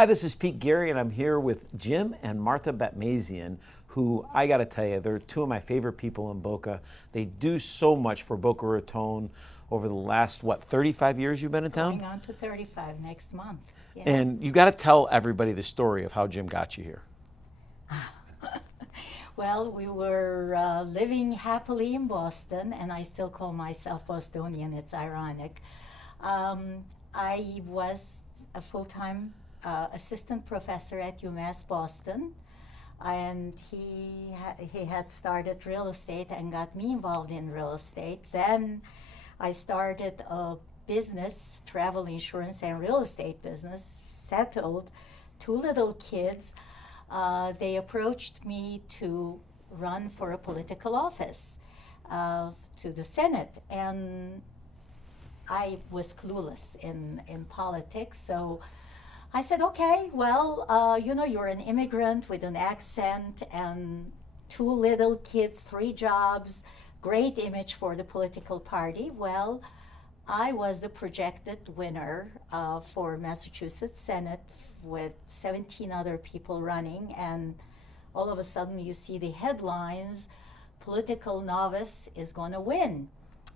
Hi, this is Pete Gary, and I'm here with Jim and Marta Batmasian, who I got to tell you, they're two of my favorite people in Boca. They do so much for Boca Raton over the last, 35 years you've been in town? Going on to 35 next month. Yeah. And you got to tell everybody the story of how Jim got you here. Well, we were living happily in Boston, and I still call myself Bostonian. It's ironic. I was a full-time assistant professor at UMass Boston, and he had started real estate and got me involved in real estate. Then I started a business, travel insurance and real estate business, settled, two little kids. They approached me to run for a political office to the Senate, and I was clueless in politics, so I said, okay, well, you're an immigrant with an accent and two little kids, 3 jobs, great image for the political party. Well, I was the projected winner for Massachusetts Senate with 17 other people running, and all of a sudden you see the headlines, political novice is going to win.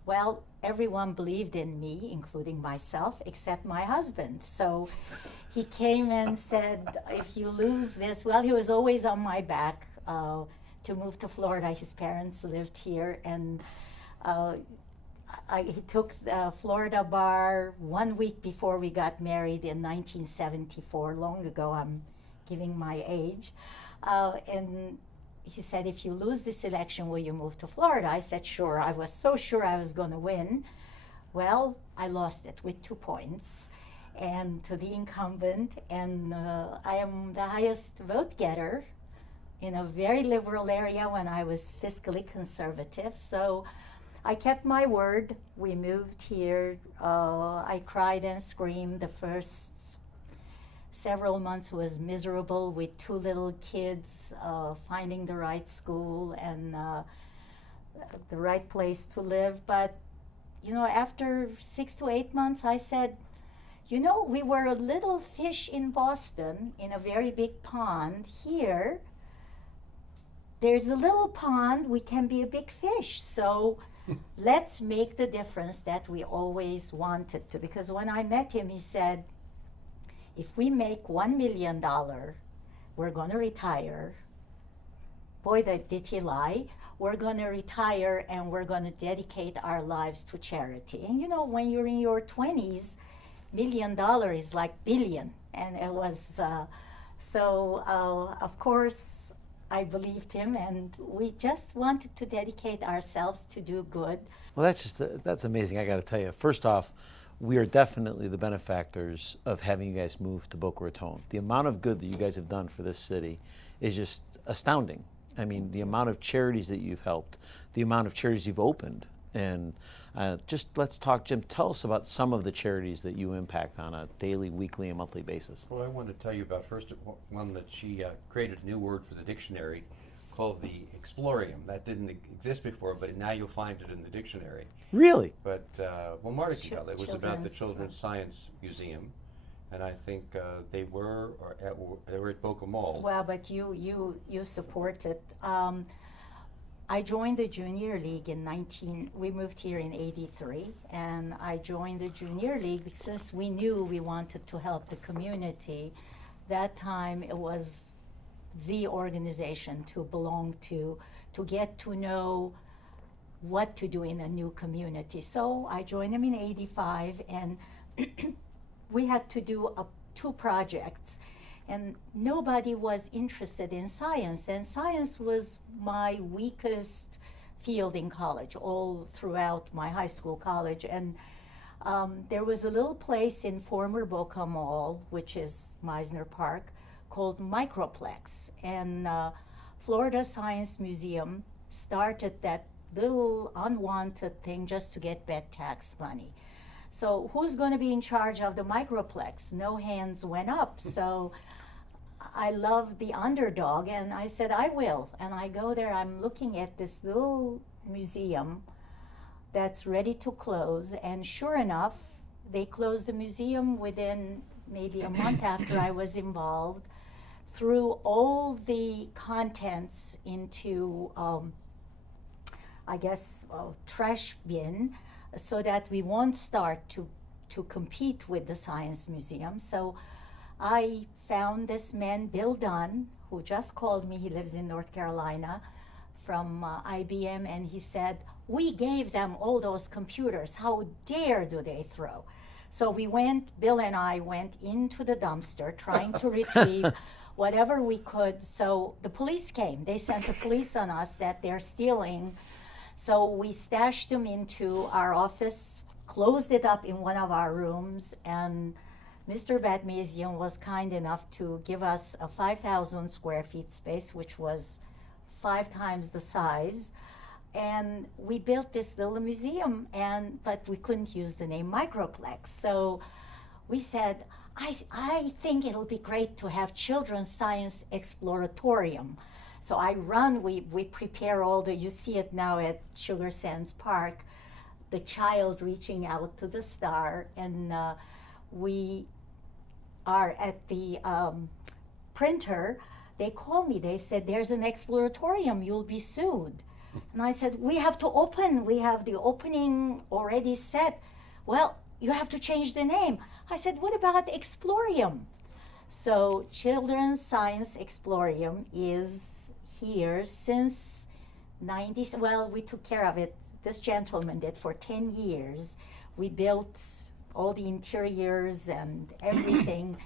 Well, everyone believed in me, including myself, except my husband. So he came and said, if you lose this, well, he was always on my back to move to Florida. His parents lived here, and he took the Florida bar 1 week before we got married in 1974, long ago. I'm giving my age. And he said, if you lose this election, will you move to Florida? I said, sure. I was so sure I was going to win. Well, I lost it with 2 points and to the incumbent, and I am the highest vote getter in a very liberal area when I was fiscally conservative. So I kept my word. We moved here. I cried and screamed. The first several months was miserable with 2 little kids, finding the right school and the right place to live. But, after 6 to 8 months, I said, we were a little fish in Boston in a very big pond. Here, there's a little pond, we can be a big fish. So let's make the difference that we always wanted to. Because when I met him, he said, if we make $1 million, we're going to retire. Boy, did he lie. We're going to retire and we're going to dedicate our lives to charity. And when you're in your 20s, $1 million is like billion. And it was, of course, I believed him, and we just wanted to dedicate ourselves to do good. Well, that's amazing. I got to tell you, first off, we are definitely the benefactors of having you guys move to Boca Raton. The amount of good that you guys have done for this city is just astounding. I mean, the amount of charities that you've helped, the amount of charities you've opened. And just let's talk, Jim, tell us about some of the charities that you impact on a daily, weekly, and monthly basis. Well, I want to tell you about first one that she created a new word for the dictionary called the Explorium. That didn't exist before, but now you'll find it in the dictionary. Really? But, Marta can tell. It was about the Children's Science Museum, and I think they were at Boca Mall. Well, but you support it. I joined the Junior League we moved here in 83, and I joined the Junior League because we knew we wanted to help the community. That time it was the organization to belong to get to know what to do in a new community. So I joined them in 85, and we had to do 2 projects. And nobody was interested in science, and science was my weakest field in college, all throughout my high school, college. And there was a little place in former Boca Mall, which is Meisner Park, called Microplex. And Florida Science Museum started that little unwanted thing just to get bed tax money. So who's going to be in charge of the Microplex? No hands went up. So I love the underdog, and I said, I will. And I go there, I'm looking at this little museum that's ready to close, and sure enough, they closed the museum within maybe a month after I was involved, threw all the contents into, I guess, trash bin, so that we won't start to compete with the Science Museum. So I found this man, Bill Dunn, who just called me. He lives in North Carolina, from IBM, and he said, we gave them all those computers. How dare do they throw? So Bill and I went into the dumpster trying to retrieve whatever we could. So the police came. They sent the police on us that they're stealing. So we stashed them into our office, closed it up in one of our rooms, and Mr. Batmasian was kind enough to give us a 5,000 square feet space, which was 5 times the size. And we built this little museum, but we couldn't use the name Microplex. So we said, I think it'll be great to have Children's Science Exploratorium. So we prepare you see it now at Sugar Sands Park, the child reaching out to the star, and we are at the printer. They call me, they said, there's an exploratorium, you'll be sued. And I said, we have to open, we have the opening already set. Well, you have to change the name. I said, what about Explorium? So Children's Science Explorium is here since we took care of it. This gentleman did for 10 years. We built all the interiors and everything.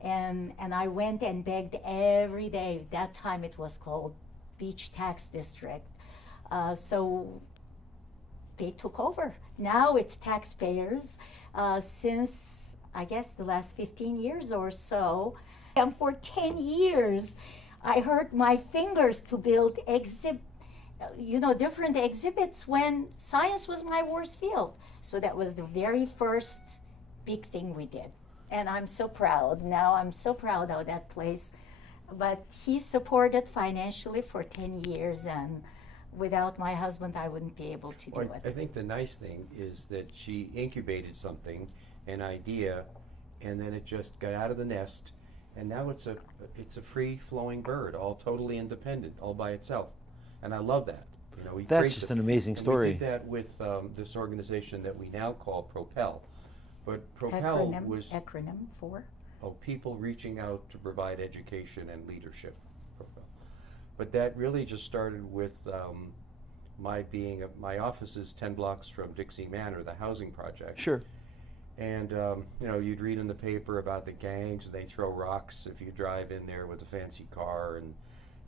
And I went and begged every day. That time it was called Beach Tax District. So they took over. Now it's taxpayers since, I guess, the last 15 years or so. And for 10 years, I hurt my fingers to build different exhibits when science was my worst field. So that was the very first big thing we did. And I'm so proud. Now I'm so proud of that place. But he supported financially for 10 years, and without my husband, I wouldn't be able to do it. I think the nice thing is that she incubated something, an idea, and then it just got out of the nest, and now it's a free-flowing bird, all totally independent, all by itself. And I love that. That's just an amazing story. We did that with this organization that we now call Propel. But Propel was acronym for? People reaching out to provide education and leadership. Propel. But that really just started with my office is 10 blocks from Dixie Manor, the housing project. Sure. And you'd read in the paper about the gangs, and they throw rocks if you drive in there with a fancy car, and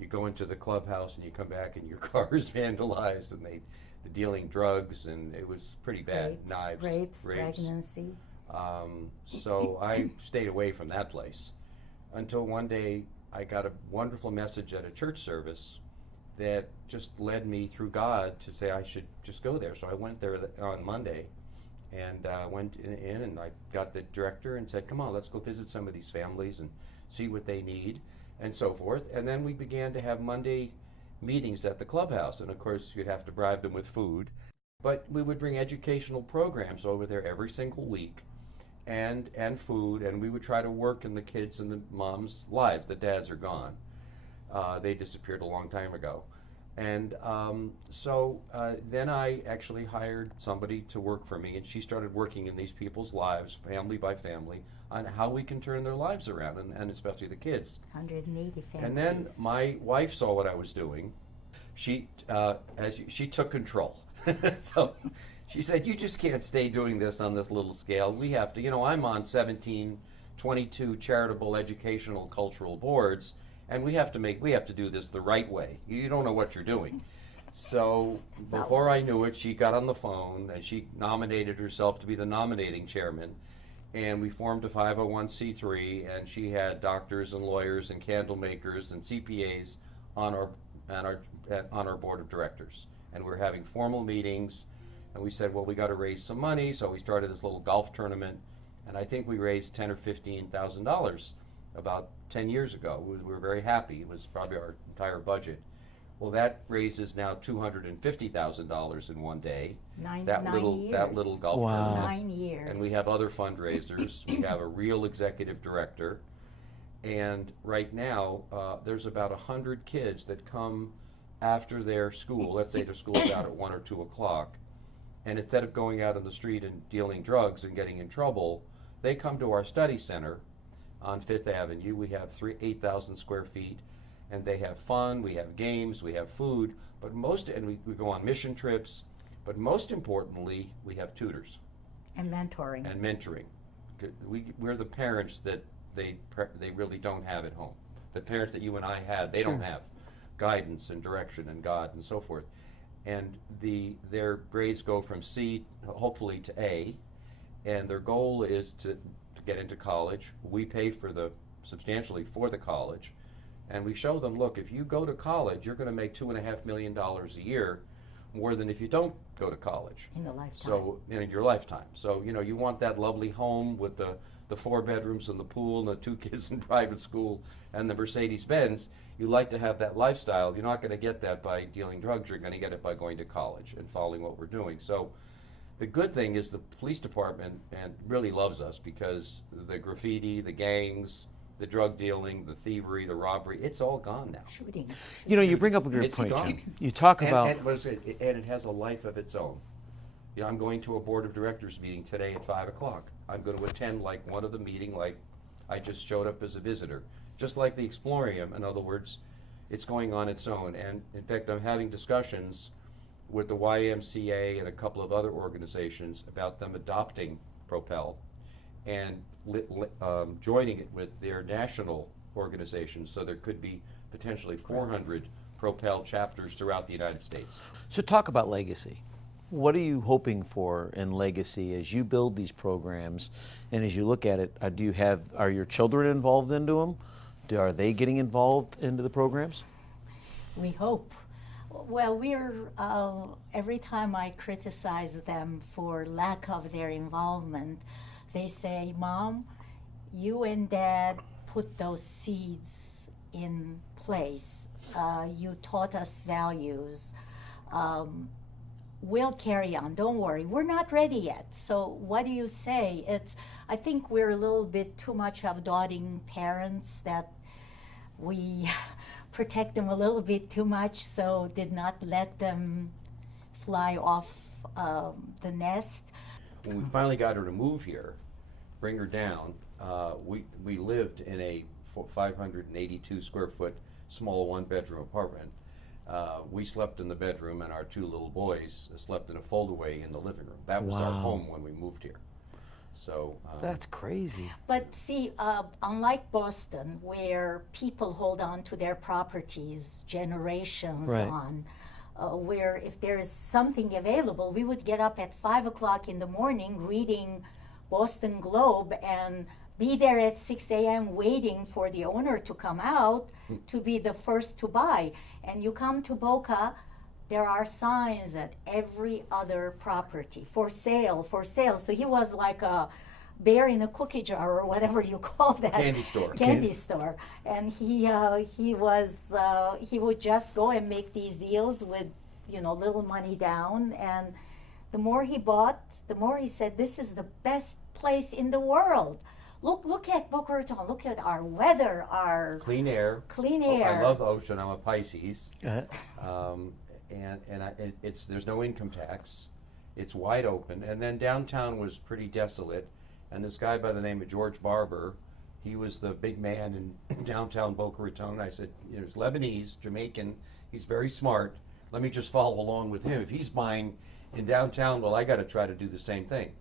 you go into the clubhouse and you come back and your car is vandalized, and they're dealing drugs, and it was pretty bad. Rapes, pregnancy. So I stayed away from that place until one day I got a wonderful message at a church service that just led me through God to say I should just go there. So I went there on Monday, and went in and I got the director and said, come on, let's go visit some of these families and see what they need and so forth. And then we began to have Monday meetings at the clubhouse, and of course you'd have to bribe them with food. But we would bring educational programs over there every single week, and food, and we would try to work in the kids and the moms' lives. The dads are gone. They disappeared a long time ago. And so then I actually hired somebody to work for me, and she started working in these people's lives, family by family, on how we can turn their lives around, and especially the kids. 180 families. And then my wife saw what I was doing. She took control. So she said, you just can't stay doing this on this little scale. We have to, I'm on 22 charitable, educational, cultural boards, and we have to do this the right way. You don't know what you're doing. So before I knew it, she got on the phone and she nominated herself to be the nominating chairman, and we formed a 501c3, and she had doctors and lawyers and candle makers and CPAs on our board of directors. And we're having formal meetings, and we said, well, we got to raise some money, so we started this little golf tournament, and I think we raised $10,000 or $15,000 about 10 years ago. We were very happy. It was probably our entire budget. Well, that raises now $250,000 in one day. Nine That years. little golf Wow. tournament. 9 years. And we have other fundraisers. We have a real executive director. And right now, there's about 100 kids that come after their school. Let's say their school's out at 1 or 2 o'clock. And instead of going out on the street and dealing drugs and getting in trouble, they come to our study center on Fifth Avenue. We have 8,000 square feet, and they have fun, we have games, we have food, but we go on mission trips, but most importantly, we have tutors and mentoring. and mentoring. We're the parents that they really don't have at home. The parents that you and I had, they don't have guidance and direction and God and so forth. And their grades go from C, hopefully, to A, and their goal is to get into college. We pay substantially for the college, and we show them, look, if you go to college, you're going to make $2.5 million a year, more than if you don't go to college. In a lifetime. So in your lifetime. So you want that lovely home with the 4 bedrooms and the pool and the 2 kids in private school and the Mercedes-Benz. You like to have that lifestyle. You're not going to get that by dealing drugs. You're going to get it by going to college and following what we're doing. So the good thing is the police department really loves us, because the graffiti, the gangs, the drug dealing, the thievery, the robbery, it's all gone now. Shooting. You bring up a good It's point, gone. Jim. You talk about And it has a life of its own. I'm going to a board of directors meeting today at 5 o'clock. I'm going to attend one of the meeting like I just showed up as a visitor. Just like the Explorium, in other words, it's going on its own. And in fact, I'm having discussions with the YMCA and a couple of other organizations about them adopting Propel and joining it with their national organizations, so there could be potentially 400 Propel chapters throughout the United States. So talk about legacy. What are you hoping for in legacy as you build these programs, and as you look at it? Are your children involved into them? Are they getting involved into the programs? We hope. Well, every time I criticize them for lack of their involvement, they say, Mom, you and Dad put those seeds in place. You taught us values. We'll carry on, don't worry. We're not ready yet. So what do you say? I think we're a little bit too much of doting parents, that we protect them a little bit too much, so did not let them fly off the nest. When we finally got her to move here, bring her down, we lived in a 582 square foot small 1-bedroom apartment. We slept in the bedroom, and our 2 little boys slept in a foldaway in the living room. That was our Wow. home when we moved here. So That's crazy. But see, unlike Boston, where people hold on to their properties generations Right. on, where if there's something available, we would get up at 5 o'clock in the morning reading Boston Globe and be there at 6 a.m. waiting for the owner to come out to be the first to buy. And you come to Boca, there are signs at every other property, for sale, for sale. So he was like a bear in a cookie jar, or whatever you call that. Candy store. Candy store. And he would just go and make these deals with, little money down. And the more he bought, the more he said, this is the best place in the world. Look at Boca Raton. Look at our weather, our clean air. clean Oh, air. I love the ocean. I'm a Pisces. Uh-huh. There's no income tax. It's wide open. And then downtown was pretty desolate. And this guy by the name of George Barber, he was the big man in downtown Boca Raton. I said, he's Lebanese, Jamaican. He's very smart. Let me just follow along with him. If he's buying in downtown, well, I got to try to do the same thing.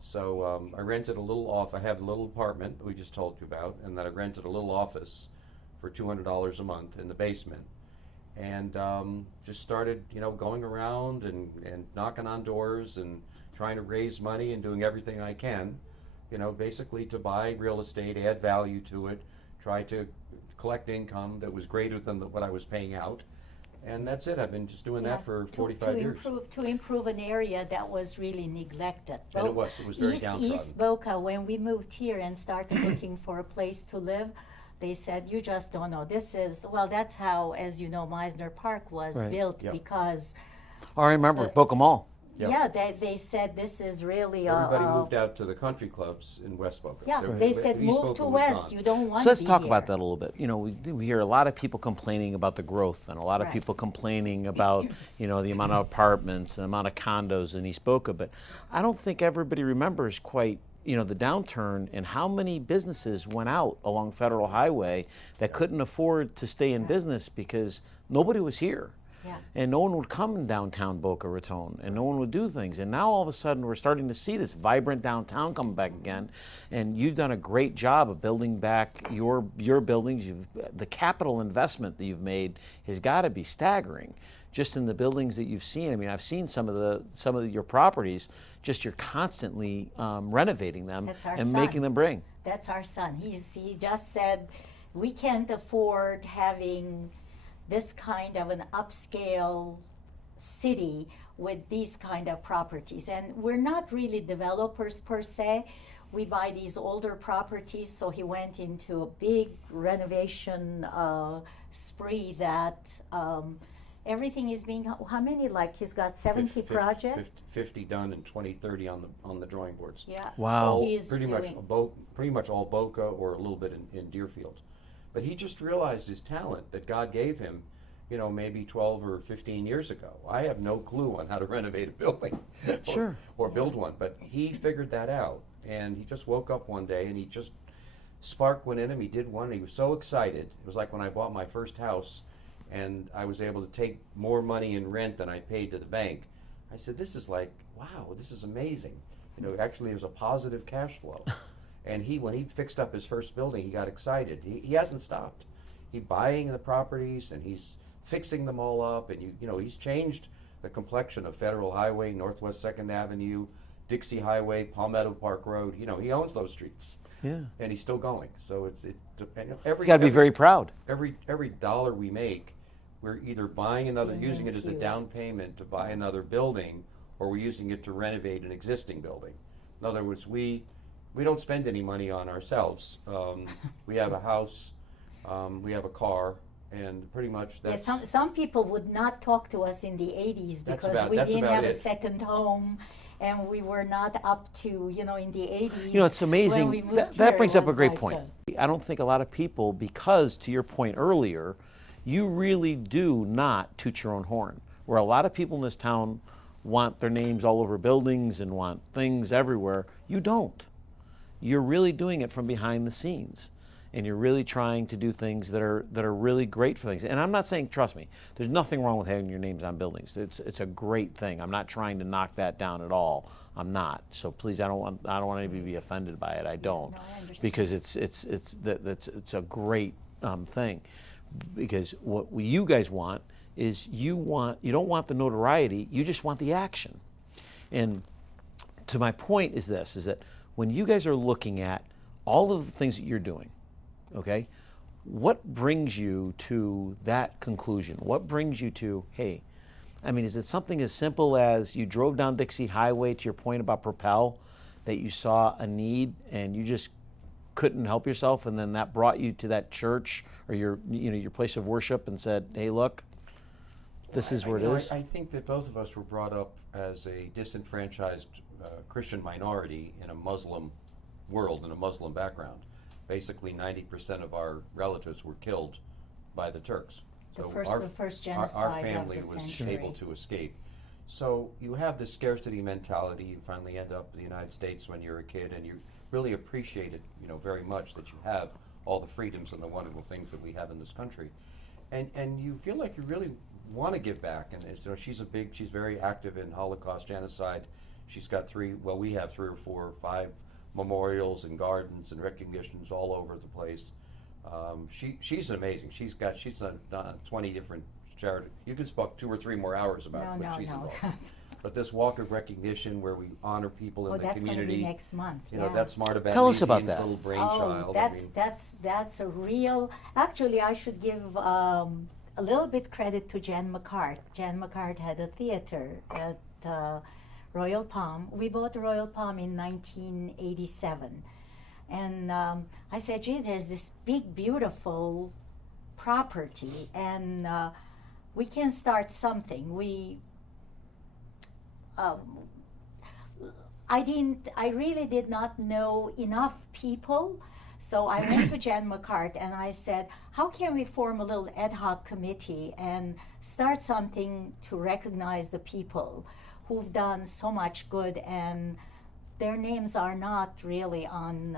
So I rented a little I have a little apartment that we just told you about, and then I rented a little office for $200 a month in the basement, and just started, going around and knocking on doors and trying to raise money and doing everything I can, basically to buy real estate, add value to it, try to collect income that was greater than what I was paying out. And that's it. I've been just doing that for 45 years. To improve an area that was really neglected. And it was very downtrodden. East Boca, when we moved here and started looking for a place to live, They said, you just don't know. This is, well, that's how, as you know, Meisner Park was Right. built Yep. because, Oh, I remember Boca Mall. Yep. yeah, they said this is really Everybody moved out to the country clubs in West Boca. yeah, Every- they said East move Boca to was West. gone. You don't want So to let's be talk here. about that a little bit. You know, we hear a lot of people complaining about the growth and a lot of Right. people complaining about, you know, the amount of apartments and the amount of condos in East Boca, but I don't think everybody remembers quite, you know, the downturn and how many businesses went out along Federal Highway that couldn't afford to stay in business because nobody was here. Yeah. And no one would come in downtown Boca Raton, and no one would do things. And now all of a sudden, we're starting to see this vibrant downtown coming back again. And you've done a great job of building back your buildings. The capital investment that you've made has got to be staggering, just in the buildings that you've seen. I mean, I've seen some of your properties. Just you're constantly renovating them That's our and son. making them bring. That's our son. He just said, we can't afford having this kind of an upscale city with these kind of properties. And we're not really developers per se. We buy these older properties, so he went into a big renovation spree that everything is being, how many, like he's got 70 projects? 50 done and 20-30 on the drawing boards. Yeah. Wow. He's Pretty much doing, pretty much all Boca or a little bit in Deerfield. But he just realized his talent that God gave him, you know, maybe 12 or 15 years ago. I have no clue on how to renovate a building Sure. or build one, but he figured that out. And he just woke up one day and he just, spark went in him, he did one, and he was so excited. It was like when I bought my first house and I was able to take more money in rent than I paid to the bank. I said, this is like, wow, this is amazing. You know, actually it was a positive cash flow. And when he fixed up his first building, he got excited. He hasn't stopped. He's buying the properties and he's fixing them all up. And you know, he's changed the complexion of Federal Highway, Northwest 2nd Avenue, Dixie Highway, Palmetto Park Road. You know, he owns those streets. Yeah. And he's still going. So and You every got to be very proud. every dollar we make, we're either buying It's another, being using it as a down infused. payment to buy another building, or we're using it to renovate an existing building. In other words, we don't spend any money on ourselves. We have a house, we have a car, and pretty much yeah, that's. some people would not talk to us in the 80s That's because about- we that's didn't about have a it. second home and we were not up to, you know, in the 80s. You know, it's amazing. When we moved That here, brings it up a was great like point. I don't think a lot of people, because to your point earlier, you really do not toot your own horn. Where a lot of people in this town want their names all over buildings and want things everywhere, you don't. You're really doing it from behind the scenes. And you're really trying to do things that are really great for things. And I'm not saying, trust me, there's nothing wrong with having your names on buildings. It's a great thing. I'm not trying to knock that down at all. I'm not. So please, I don't want anybody to be offended by it. I don't, no, I understand. because it's a great thing. Because what you guys want is you don't want the notoriety. You just want the action. And to my point is this: is that when you guys are looking at all of the things that you're doing, okay, what brings you to that conclusion? What brings you to, hey, I mean, is it something as simple as you drove down Dixie Highway, to your point about Propel, that you saw a need and you just couldn't help yourself, and then that brought you to that church or your place of worship and said, hey, look, this is where it is? I think that both of us were brought up as a disenfranchised Christian minority in a Muslim world, in a Muslim background. Basically, 90% of our relatives were killed by the Turks. The So first our genocide family of the was century. able to escape. So you have this scarcity mentality. You finally end up in the United States when you're a kid, and you really appreciate it, very much that you have all the freedoms and the wonderful things that we have in this country. And you feel like you really want to give back. And she's very active in Holocaust genocide. She's got we have 3 or 4 or 5 memorials and gardens and recognitions all over the place. She's amazing. She's done 20 different charities. You could speak 2 or 3 more hours about what she's involved in. But this walk of recognition where we honor people in the that's going to community. be next month. That's Marta Tell us about Batmasian's that. little brainchild. That's a real. Actually, I should give a little bit credit to Jen McCart. Jen McCart had a theater at Royal Palm. We bought Royal Palm in 1987, And I said, gee, there's this big, beautiful property, and we can start something. I really did not know enough people, so I went to Jen McCart and I said, how can we form a little ad hoc committee and start something to recognize the people who've done so much good, and their names are not really on,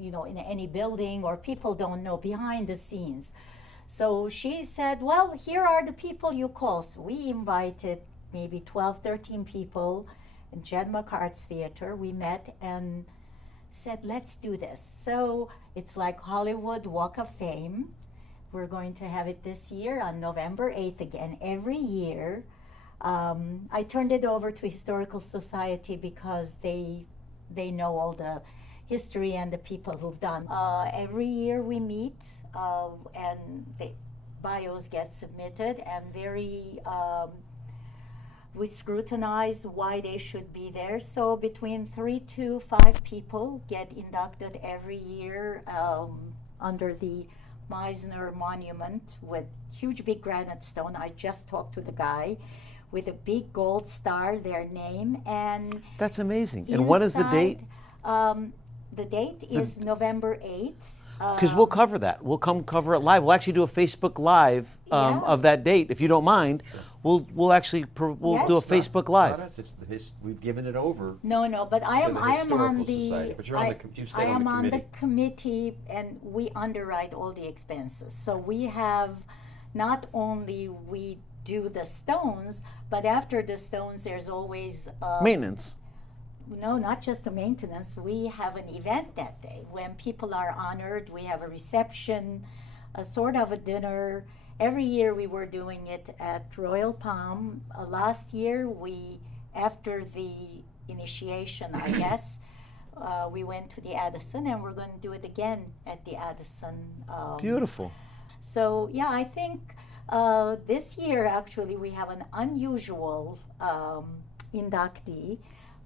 in any building, or people don't know behind the scenes. So she said, well, here are the people you call. So we invited maybe 12, 13 people in Jen McCart's theater. We met and said, let's do this. So it's like Hollywood Walk of Fame. We're going to have it this year on November 8th again, every year. I turned it over to Historical Society because they know all the history and the people who've done. Every year we meet and the bios get submitted, and we scrutinize why they should be there. So between 3 to 5 people get inducted every year under the Meisner Monument with huge big granite stone. I just talked to the guy with a big gold star, their name, and That's amazing. And what is the date? The date is November 8th. Because we'll cover that. We'll come cover it live. We'll actually do a Facebook Live Yeah. of that date, if you don't mind. We'll actually we'll do a Yes. Facebook Live. We've given it over. No, but I To am the I am on Historical the Society, but you're on the you stay I on am the on the committee. committee, and we underwrite all the expenses. So we have not only we do the stones, but after the stones, there's always Maintenance. no, not just the maintenance. We have an event that day when people are honored. We have a reception, a sort of a dinner. Every year we were doing it at Royal Palm. Last year, after the initiation, I guess, we went to the Addison, and we're going to do it again at the Addison. Beautiful. So yeah, I think this year actually we have an unusual inductee,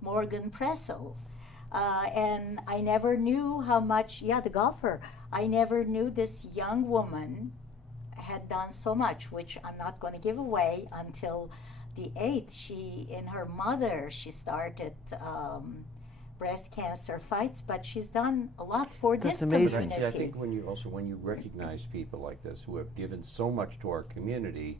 Morgan Pressel. And I never knew how much, the golfer, I never knew this young woman had done so much, which I'm not going to give away until the 8th. She started breast cancer fights, but she's done a lot for That's this amazing. community. See, I think when you recognize people like this who have given so much to our community,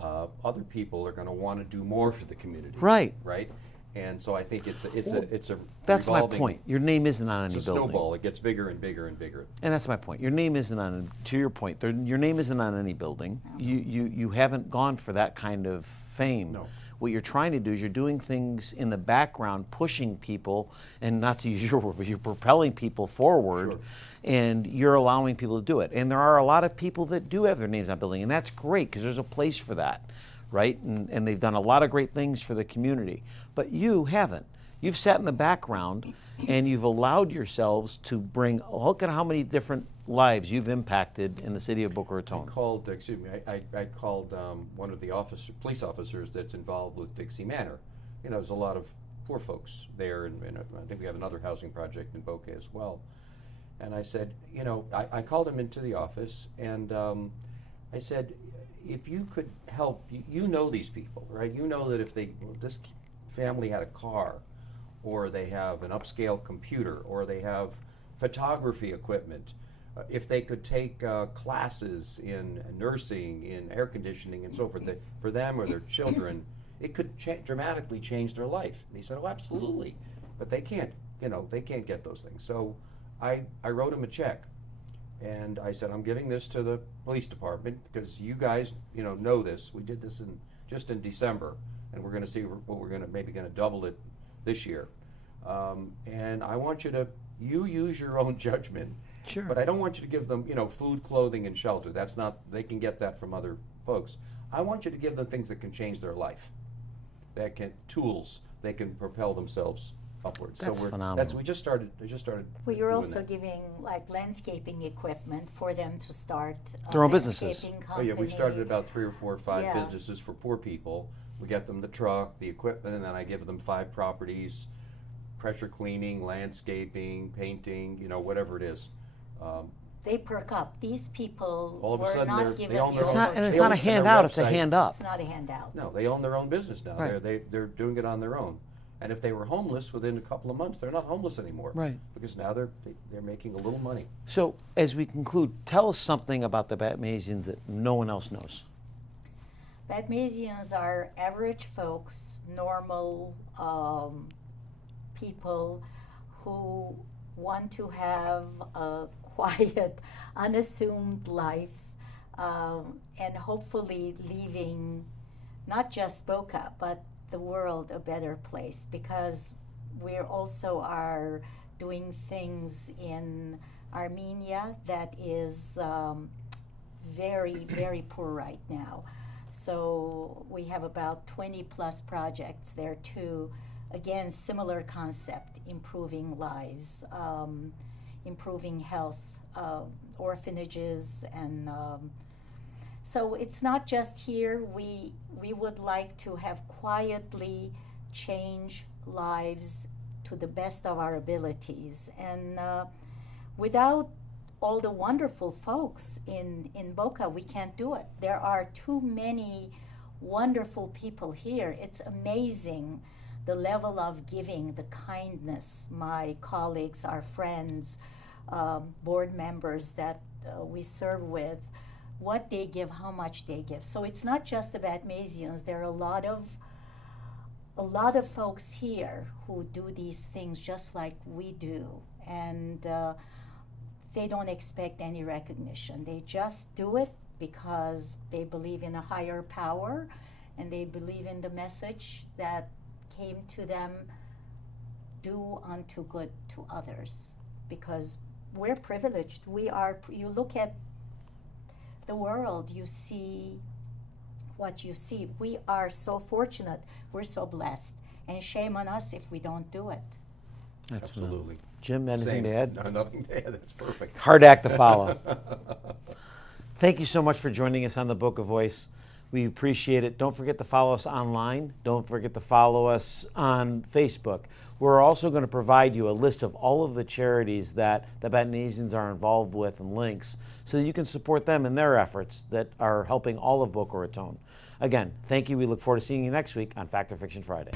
other people are going to want to do more for the community. Right. Right. And so I think it's a That's my revolving- point. Your name isn't on any It's a building. snowball. It gets bigger and bigger and bigger. And that's my point. Your name isn't on. To your point, your name isn't on any building. You haven't gone for that kind of fame. No. What you're trying to do is you're doing things in the background, pushing people, and not to use your word, but you're propelling people forward, Sure. and you're allowing people to do it. And there are a lot of people that do have their names on building, and that's great because there's a place for that, right? And they've done a lot of great things for the community. But you haven't. You've sat in the background and you've allowed yourselves to bring, look at how many different lives you've impacted in the city of Boca Raton. I called one of the police officers that's involved with Dixie Manor. There's a lot of poor folks there, and I think we have another housing project in Boca as well. And I said, I called him into the office, and I said, if you could help, you know these people, right? You know that if this family had a car, or they have an upscale computer, or they have photography equipment, if they could take classes in nursing, in air conditioning, and so forth, for them or their children, it could dramatically change their life. And he said, oh, absolutely, but they can't, they can't get those things. So I wrote him a check, and I said, I'm giving this to the police department because you guys, know this. We did this just in December, and we're going to see what we're maybe going to double it this year. And I want you to use your own judgment. Sure. But I don't want you to give them, food, clothing, and shelter. That's not, they can get that from other folks. I want you to give them things that can change their life. Tools, they can propel themselves upwards. That's so phenomenal. We just started Well, you're doing also that. giving like landscaping equipment for them to start Their own businesses. landscaping Oh yeah, we've started company. about 3 or 4 or 5 Yeah. businesses for poor people. We get them the truck, the equipment, and then I give them 5 properties. pressure cleaning, landscaping, painting, you know, whatever it is. They perk up. These people All of a were sudden not they given own the their It's own- not, and it's they not a own their handout, it's a website. hand up. It's not a handout. No, they own their own business now. Right. They're doing it on their own. And if they were homeless within a couple of months, they're not homeless anymore. Right. Because now they're making a little money. So, as we conclude, tell us something about the Batmasians that no one else knows. Batmasians are average folks, normal people who want to have a quiet, unassuming life, and hopefully leaving not just Boca, but the world a better place, because we also are doing things in Armenia that is very, very poor right now. So we have about 20 plus projects there too. Again, similar concept, improving lives, improving health, orphanages, and so it's not just here. We would like to have quietly change lives to the best of our abilities. And without all the wonderful folks in Boca, we can't do it. There are too many wonderful people here. It's amazing the level of giving, the kindness. My colleagues, our friends, board members that we serve with, what they give, how much they give. So it's not just the Batmasians. There are a lot of folks here who do these things just like we do, and they don't expect any recognition. They just do it because they believe in a higher power, and they believe in the message that came to them: do unto good to others. Because we're privileged. We are. You look at the world, you see what you see. We are so fortunate. We're so blessed. And shame on us if we don't do it. That's Absolutely. phenomenal. Jim, anything Same. to add? No, nothing to add. That's perfect. Hard act to follow. Thank you so much for joining us on the Boca Voice. We appreciate it. Don't forget to follow us online. Don't forget to follow us on Facebook. We're also going to provide you a list of all of the charities that the Batmasians are involved with and links so that you can support them in their efforts that are helping all of Boca Raton. Again, thank you. We look forward to seeing you next week on Fact or Fiction Friday.